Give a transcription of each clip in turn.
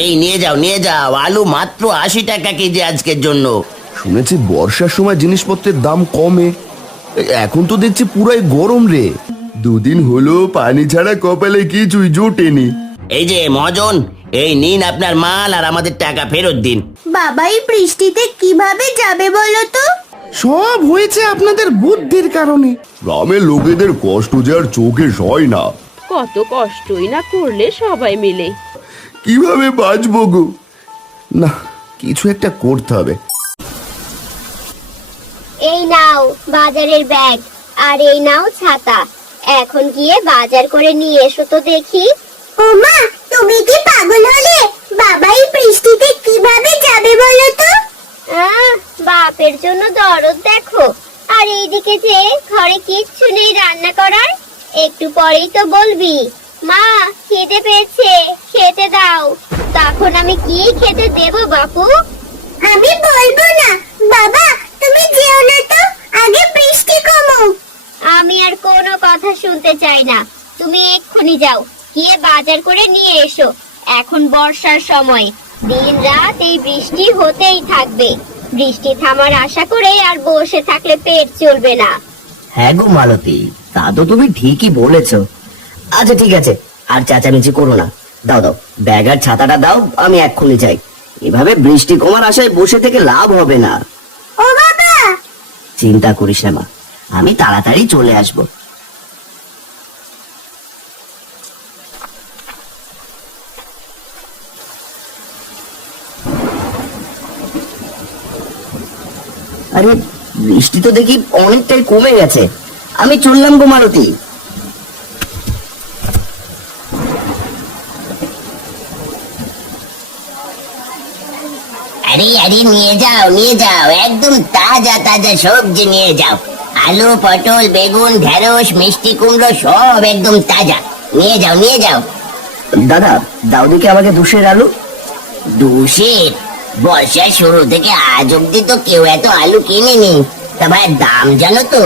এই নিয়ে যাও নিয়ে যাও। আলু মাত্র আশি টাকা কেজি আজকের জন্য। শুনেছি বর্ষার সময় জিনিসপত্রের দাম কমে। এখন তো দেখছি পুরাই গরম রে। দুদিন হলো পানি ছাড়া কপালে কিছুই জোটেনি। এই যে মজন এই নিন আপনার মাল আর আমাদের টাকা ফেরত দিন। বাবা এই বৃষ্টিতে কীভাবে যাবে বলো তো? সব হয়েছে আপনাদের বুদ্ধির কারণে। গ্রামের লোকেদের কষ্ট যে আর চোখে সয় না। কত কষ্টই না করলে সবাই মিলে। কীভাবে বাঁচবো গো? না কিছু একটা করতে হবে। এই নাও বাজারের ব্যাগ আর এই নাও ছাতা। এখন গিয়ে বাজার করে নিয়ে এসো তো দেখি। ওমা তুমি কি পাগল হলে? বাবা এই বৃষ্টিতে কীভাবে যাবে বলো তো? আহ, বাপের জন্য দরদ দেখো। আর এইদিকে যে ঘরে কিচ্ছু নেই রান্না করার একটু পরেই তো বলবি। মা খেতে পেয়েছে খেতে দাও। তখন আমি কি খেতে দেব বাপু? আমি বলব না। বাবা তুমি যেও না তো আগে বৃষ্টি কমুক। আমি আর কোনো কথা শুনতে চাই না। তুমি এক্ষুনি যাও গিয়ে বাজার করে নিয়ে এসো। এখন বর্ষার সময়। দিন রাত এই বৃষ্টি হতেই থাকবে। বৃষ্টি থামার আশা করে আর বসে থাকলে পেট চলবে না। হ্যাঁ গো মালতী তা তো তুমি ঠিকই বলেছ। আচ্ছা ঠিক আছে। আর চেঁচামেচি করো না। দাও দাও। ব্যাগ আর ছাতাটা দাও আমি এক্ষুনি যাই। এভাবে বৃষ্টি কমার আশায় বসে থেকে লাভ হবে না। ও বাবা! চিন্তা করিস না মা। আমি তাড়াতাড়ি চলে আসব। আরে বৃষ্টি তো দেখি অনেকটাই কমে গেছে। আমি চললাম গো মারুতি। আরে আরে নিয়ে যাও নিয়ে যাও একদম তাজা তাজা সবজি নিয়ে যাও। আলু পটল বেগুন ঢেঁড়স মিষ্টি কুমড়ো সব একদম তাজা। নিয়ে যাও নিয়ে যাও। দাদা দাও দেখি আমাকে দুশের আলু। দুশের? বর্ষার শুরু থেকে আজ অব্দি তো কেউ এত আলু কিনেনি। তা ভাই দাম জানো তো?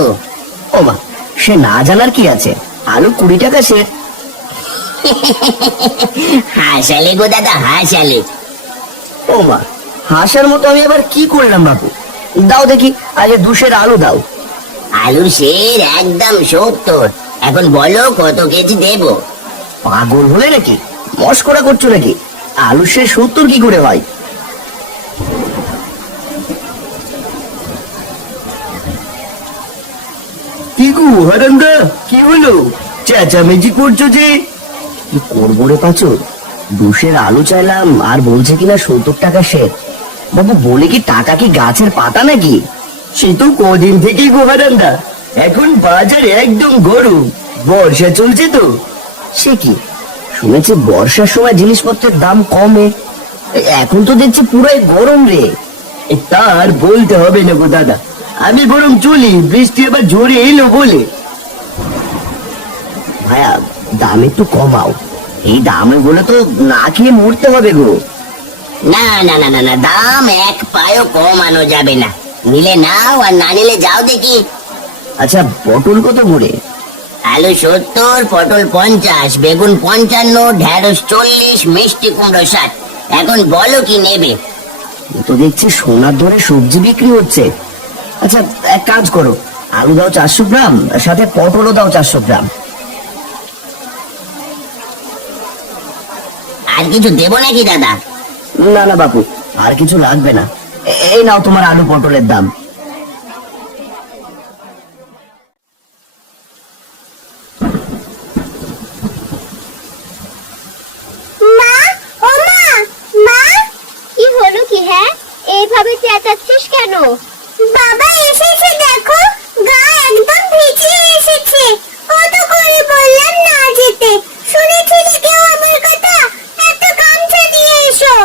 ও মা সে না জানার কি আছে? আলু কুড়ি টাকা সে। হাসালে গো দাদা হাসালে। ও মা হাসার মতো আমি আবার কি করলাম বাপু দাও দেখি আগে দুশের আলু দাও। আলু শের একদম সত্তর। এখন বলো কত কেজি দেব? পাগল হলে নাকি? মস্করা করছ নাকি? আলু শের সত্তর কি করে হয়? কি গো হারান্দা? কি হলো? চেঁচামেচি করছ যে? কি করব রে পাচর? দুশের আলু চাইলাম আর বলছে কিনা সত্তর টাকা শের। বাবু, বলে কি টাকা কি গাছের পাতা নাকি? সে তো কদিন থেকেই গোহারান্দা এখন বাজার একদম গরম বর্ষা চলছে তো। সে কি? শুনেছি বর্ষার সময় জিনিসপত্রের দাম কমে। এখন তো দেখছি পুরাই গরম রে। তার বলতে হবে না গো দাদা। আমি গরম চলি, বৃষ্টি আবার জোরে এলো বলে। ভাইয়া দাম একটু কমাও। এই দামে বলে তো না খেয়ে মরতে হবে গো। না না না না না দাম এক পায়ও কমানো যাবে না। নিলে নাও আর না নিলে যাও দেখি। আচ্ছা পটল কত করে? আলু সত্তর পটল পঞ্চাশ বেগুন পঞ্চান্ন ঢেঁড়স চল্লিশ মিষ্টি কুমড়ো ষাট। এখন বলো কি নেবে? তো দেখছি সোনার দরে সবজি বিক্রি হচ্ছে। আচ্ছা এক কাজ করো আলু দাও চারশো গ্রাম সাথে পটলও দাও চারশো গ্রাম। আর কিছু দেবো নাকি দাদা? না না, বাপু, আর কিছু লাগবে না। এই নাও তোমার আলু পটলের দাম। হ্যাঁ? এইভাবে কেন? বাবা এসেছে, দেখো, গা একদম ভিজিয়ে এসেছে। করে বললাম না যেতে। শুনেছিলে কেউ আমার কথা একটা গামছা দিয়ে এসো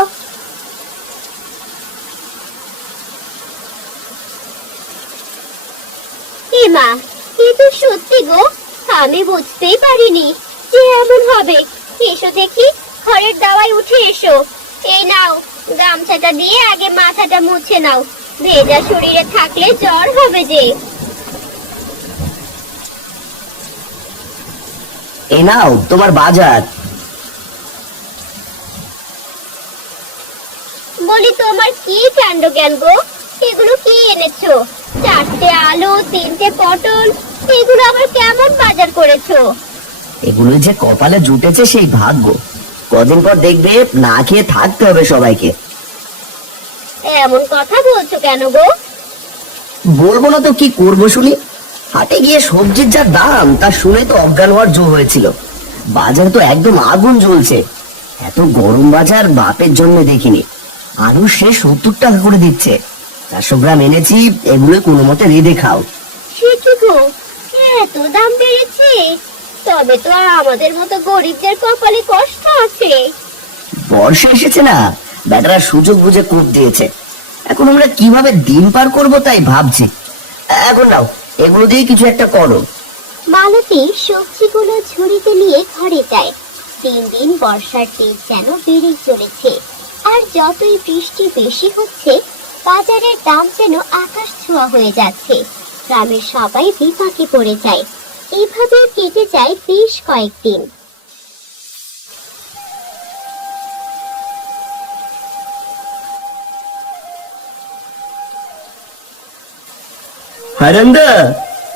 এ মা এ তো সত্যি গো আমি বুঝতেই পারিনি যে এমন হবে। এসো দেখি ঘরের দাওয়ায় উঠে এসো। এই নাও গামছাটা দিয়ে আগে মাথাটা মুছে নাও। ভেজা শরীরে থাকলে জ্বর হবে যে। এ নাও তোমার বাজার। বলি তোমার কি কাণ্ড জ্ঞান গো? এগুলো কি এনেছো? চারটে আলু তিনটে পটল এগুলো আবার কেমন বাজার করেছ? এগুলো যে কপালে জুটেছে সেই ভাগ্য। কদিন পর দেখবে না খেয়ে থাকতে হবে সবাইকে। এমন কথা বলছো কেন গো? বলব না তো কি করব শুনি? হাটে গিয়ে সবজির যা দাম তা শুনে তো অজ্ঞান হওয়ার জো হয়েছিল। বাজার তো একদম আগুন জ্বলছে। এত গরম বাজার বাপের জন্য দেখিনি। আলু সে সত্তর টাকা করে দিচ্ছে। চারশো গ্রাম এনেছি এগুলো কোনো মতে রেঁধে খাও। সে কি গো? এত দাম বেড়েছে? তবে তো আর আমাদের মতো গরিবদের কপালে কষ্ট আছে। বর্ষা এসেছে না? ব্যাটারা সুযোগ বুঝে কূপ দিয়েছে। এখন আমরা কীভাবে দিন পার করব তাই ভাবছি। এখন নাও এগুলো দিয়ে কিছু একটা করো। মালতী সবজিগুলো ঝুড়িতে নিয়ে ঘরে যায়। দিন দিন বর্ষার তেজ যেন বেড়েই চলেছে। আর যতই বৃষ্টি বেশি হচ্ছে বাজারের দাম যেন আকাশ ছোঁয়া হয়ে যাচ্ছে। গ্রামের সবাই বিপাকে পড়ে যায়। এইভাবে কেটে যায় বেশ কয়েকদিন।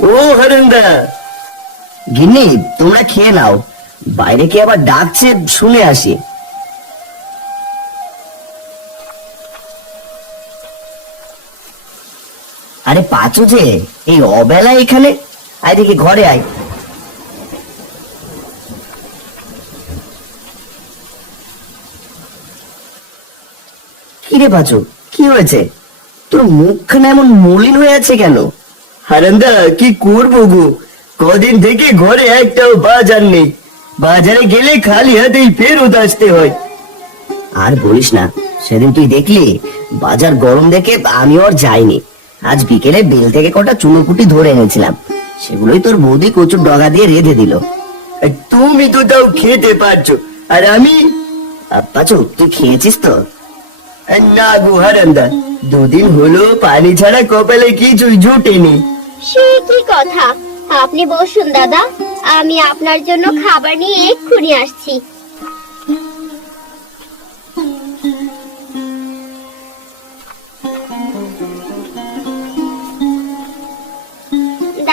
ও হারান্দা! গিন্নি, তোমরা খেয়ে নাও। বাইরে কে আবার ডাকছে শুনে আসি। আরে পাচু যে এই অবেলা এখানে? আয় দেখি ঘরে আয়। কিরে পাচু কি হয়েছে? তোর মুখখানা এমন মলিন হয়ে আছে কেন? হারান্দা কি করব গো? কদিন থেকে ঘরে একটাও বাজার নেই। বাজারে গেলে খালি হাতেই ফেরত আসতে হয়। আর বলিস না সেদিন তুই দেখলি বাজার গরম দেখে আমি আর যাইনি। আজ বিকেলে বেল থেকে কটা চুনোপুটি ধরে এনেছিলাম। সেগুলোই তোর বৌদি কচুর ডগা দিয়ে রেঁধে দিল। তুমি তো তাও খেতে পারছ। আর আমি? পাচু তুই খেয়েছিস তো? না গো দুদিন হলো পানি ছাড়া কপালে কিছুই জুটেনি। সে কি কথা? আপনি বসুন, দাদা। আমি আপনার জন্য খাবার নিয়ে এক্ষুনি আসছি।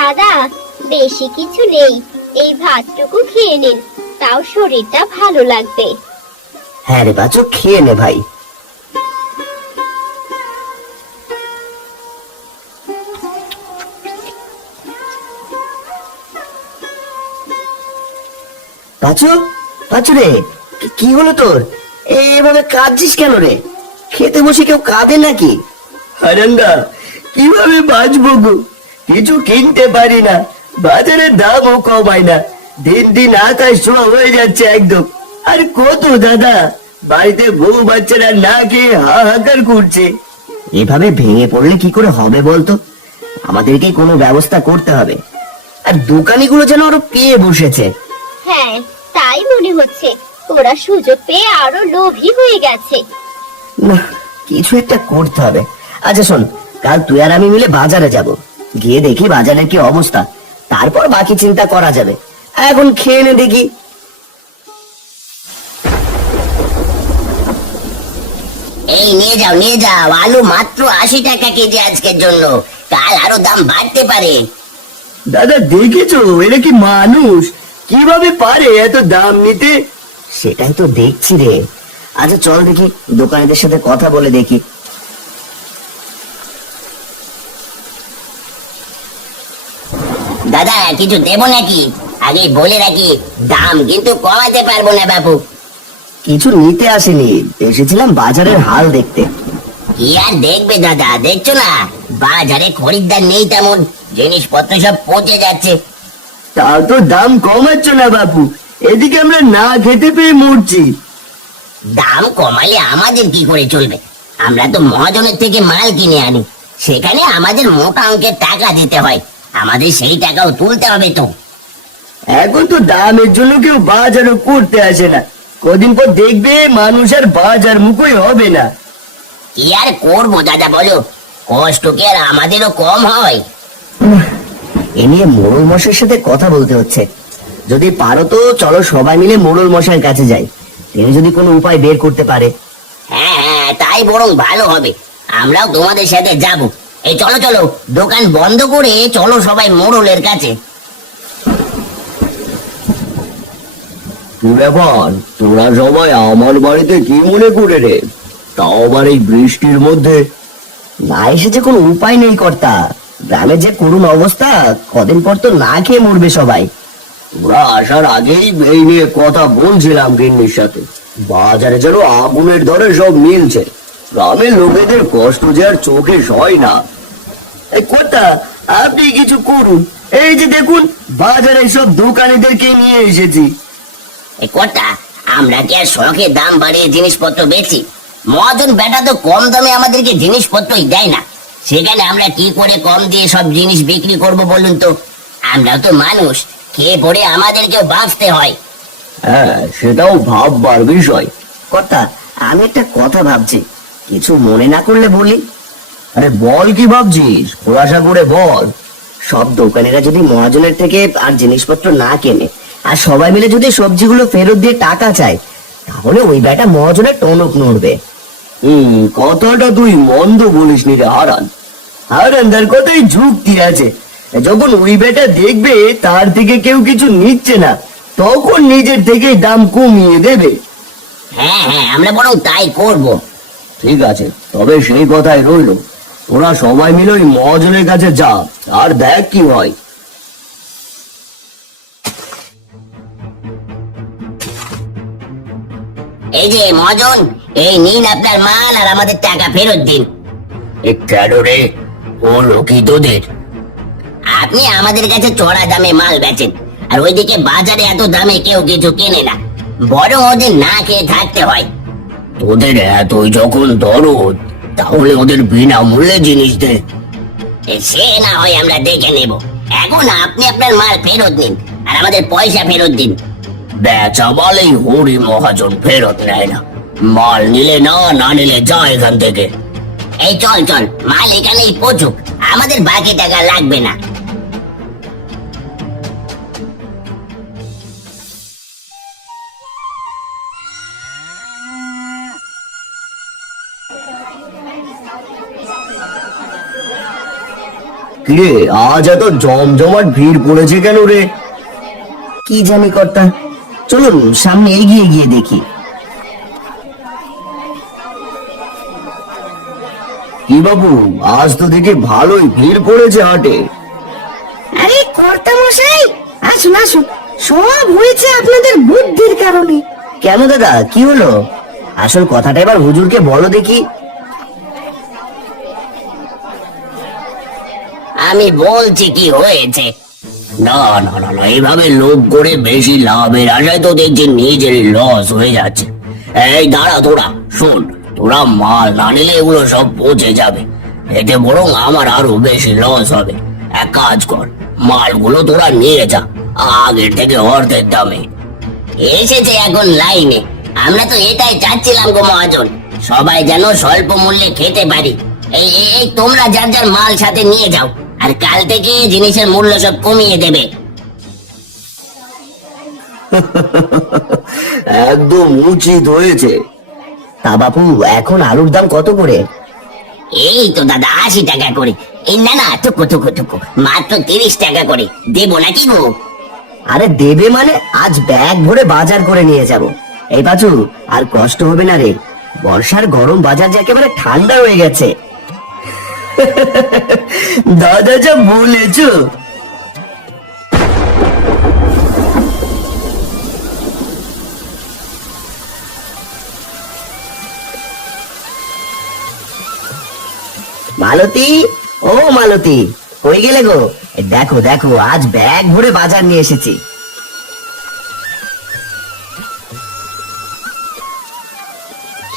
দাদা বেশি কিছু নেই। এই ভাতটুকু খেয়ে নিন তাও শরীরটা ভালো লাগবে। হ্যাঁ রে বাচু খেয়ে নে ভাই। পাচু পাচু রে কি- হলো তোর? এভাবে কাঁদছিস কেন রে? খেতে বসে কেউ কাঁদে নাকি? হারান্দা কীভাবে বাঁচবো গো? কিছু কিনতে পারি না। বাজারে দামও কমায় না। দিন দিন আকাশ ছোঁয়া হয়ে যাচ্ছে একদম। আর কত দাদা বাড়িতে বউ বাচ্চারা না খেয়ে হাহাকার করছে। এভাবে ভেঙে পড়লে কি করে হবে বলতো? আমাদেরকে কোনো ব্যবস্থা করতে হবে। আর দোকানিগুলো যেন আরও পেয়ে বসেছে। হ্যাঁ তাই মনে হচ্ছে। ওরা সুযোগ পেয়ে আরও লোভী হয়ে গেছে। না কিছু একটা করতে হবে। আচ্ছা শোন কাল তুই আর আমি মিলে বাজারে যাব। গিয়ে দেখি বাজারের কি অবস্থা। তারপর বাকি চিন্তা করা যাবে। এখন খেয়ে নে দেখি। এই নিয়ে যাও নিয়ে যাও। আলু মাত্র আশি টাকা কেজি আজকের জন্য। কাল আরও দাম বাড়তে পারে। দাদা দেখেছ? এরা কি মানুষ? কীভাবে পারে এত দাম নিতে? সেটাই তো দেখছি রে। আচ্ছা চল দেখি দোকানিদের সাথে কথা বলে দেখি। দাদা কিছু দেবো নাকি? আগে বলে রাখি দাম কিন্তু কমাতে পারব না বাবু কিছু নিতে আসেনি এসেছিলাম বাজারের হাল দেখতে। কি আর দেখবে দাদা দেখছ না? বাজারে খরিদ্দার নেই তেমন জিনিসপত্র সব পচে যাচ্ছে। তাও তো দাম কমাচ্ছ না বাপু এদিকে আমরা না খেতে পেয়ে মরছি। দাম কমালে আমাদের কি করে চলবে? আমরা তো মহাজনের থেকে মাল কিনে আনি সেখানে আমাদের মোটা অঙ্কের টাকা দিতে হয়। আমাদের সেই টাকাও তুলতে হবে তো। এখন তো দামের জন্য কেউ বাজারও করতে আসে না। কদিন পর দেখবে মানুষ আর বাজার মুখই হবে না। কি আর করব দাদা বলো? কষ্ট কি আর আমাদেরও কম হয়? এ নিয়ে মোড়ল মশাইয়ের সাথে কথা বলতে হচ্ছে। যদি পারো তো চলো সবাই মিলে মোড়ল মশাইয়ের কাছে যাই। তিনি যদি কোনো উপায় বের করতে পারে। হ্যাঁ হ্যাঁ তাই বরং ভালো হবে। আমরাও তোমাদের সাথে যাব। এই চলো চলো। দোকান বন্ধ করে চলো সবাই মোড়লের কাছে। ব্যাপার? তোরা সবাই আমার বাড়িতে কি মনে করে রে? তাও আবার এই বৃষ্টির মধ্যে? না এসেছে কোনো উপায় নেই কর্তা। গ্রামে যে করুণ অবস্থা কদিন পর তো না খেয়ে মরবে সবাই। ওরা আসার আগেই এই নিয়ে কথা বলছিলাম গিন্নির সাথে। বাজারে যেন আগুনের ধরে সব মিলছে। গ্রামের লোকেদের কষ্ট যে আর চোখে সয় না। কর্তা আপনি কিছু করুন। এই যে দেখুন বাজারে সব দোকানিদেরকে নিয়ে এসেছি। এই কর্তা আমরা কি আর শখে দাম বাড়িয়ে জিনিসপত্র বেচি? মহাজন বেটা তো কম দামে আমাদেরকে জিনিসপত্রই দেয় না। সেখানে আমরা কি করে কম দিয়ে সব জিনিস বিক্রি করব বলুন তো? আমরাও তো মানুষ খেয়ে পড়ে আমাদেরকেও বাঁচতে হয়। হ্যাঁ সেটাও ভাববার বিষয়। কর্তা আমি একটা কথা ভাবছি। কিছু মনে না করলে বলি। আরে বল কি ভাবছিস? খোলাসা করে বল। সব দোকানিরা যদি মহাজনের থেকে আর জিনিসপত্র না কেনে আর সবাই মিলে যদি সবজিগুলো ফেরত দিয়ে টাকা চায় তাহলে ওই বেটা মহাজনের টনক নড়বে। হম কথাটা তুই মন্দ বলিস নি রে হারান। হারান তার কথাই যুক্তি আছে। যখন ওই বেটা দেখবে তার থেকে কেউ কিছু নিচ্ছে না তখন নিজের থেকে দাম কমিয়ে দেবে। হ্যাঁ হ্যাঁ আমরা বরং তাই করব। ঠিক আছে তবে সেই কথাই রইল। ওরা সবাই মিলে ওই মহাজনের কাছে যা আর দেখ কি হয়। এই যে মহাজন এই নিন আপনার মাল আর আমাদের টাকা ফেরত দিন। কেন রে? ও লোকি তোদের। আপনি আমাদের কাছে চড়া দামে মাল বেচেন আর ওইদিকে বাজারে এত দামে কেউ কিছু কেনে না। বড় ওদের না খেয়ে থাকতে হয়। তোদের এতই যখন দরদ তাহলে ওদের বিনামূল্যে জিনিস দে। সে না হয় আমরা দেখে নেব। এখন আপনি আপনার মাল ফেরত নিন আর আমাদের পয়সা ফেরত দিন। বেচা বলেই হরি মহাজন ফেরত নেয় না। মাল নিলে না না নিলে যা এখান থেকে। এই চল চল মাল এখানেই পচুক আমাদের বাকি টাকা লাগবে না। কিরে আজ এত জমজমাট ভিড় পড়েছে কেন রে? কি জানি কর্তা চলুন সামনে এগিয়ে গিয়ে দেখি। কি বাবু আজ তো দেখি ভালোই ভিড় পড়েছে হাটে। আরে কর্তা মশাই আসুন আসুন। সব হয়েছে আপনাদের বুদ্ধির কারণে। কেন দাদা কি হলো? আসল কথাটা এবার হুজুরকে বলো দেখি। আমি বলছি কি হয়েছে? না না না না এইভাবে করে বেশি লাভের আশায় তো দেখছি নিজেরই লস হয়ে যাচ্ছে। এই দাঁড়া তোরা, শোন, তোরা মাল না নিলে এগুলো সব পচে যাবে। এতে বরং আমার আরও বেশি লস হবে। এক কাজ কর, মালগুলো তোরা নিয়ে যা, আগের থেকে অর্ধেক দামে। এসেছে এখন লাইনে। আমরা তো এটাই চাচ্ছিলাম গো মহাজন, সবাই যেন স্বল্প মূল্যে খেতে পারি। এই- এই, তোমরা যার যার মাল সাথে নিয়ে যাও। আর কাল থেকে জিনিসের মূল্য সব কমিয়ে দেবে। একদম উচিত হয়েছে। তা বাপু এখন আলুর দাম কত করে? এই তো দাদা আশি টাকা করে। এই না না টুকু টুকু টুকু মাত্র তিরিশ টাকা করে। দেবো নাকি গো? আরে দেবে মানে আজ ব্যাগ ভরে বাজার করে নিয়ে যাব। এই পাচু আর কষ্ট হবে না রে। বর্ষার গরম বাজার যে একেবারে ঠান্ডা হয়ে গেছে। দাদা যা বলেছ। মালতী, ও মালতী, কই গেলে গো? দেখো দেখো, আজ ব্যাগ ভরে বাজার নিয়ে এসেছি।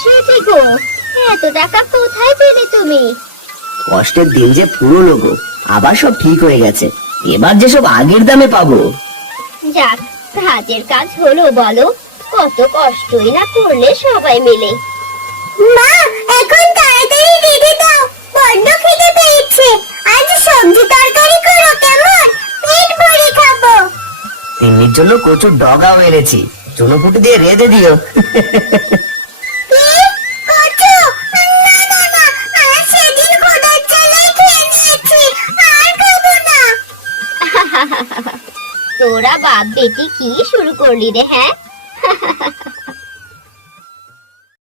সে কি গো? এত টাকা কোথায় পেলে তুমি? কষ্টের দিন যে পুরো গো আবার সব ঠিক হয়ে গেছে। এবার যে সব আগের দামে পাবো। যাক কাজের কাজ হলো বলো কত কষ্টই না করলে সবাই মিলে। মা এখন তাড়াতাড়ি রেডি দাও বড্ড খিদে পেয়েছে। আজ সবজি তরকারি করো কেমন? পেট ভরে খাব। তিন্নির জন্য কচুর ডগাও এনেছি। চুনো ফুটে দিয়ে রেঁধে দিও। বাপ কি শুরু করলি রে হ্যাঁ?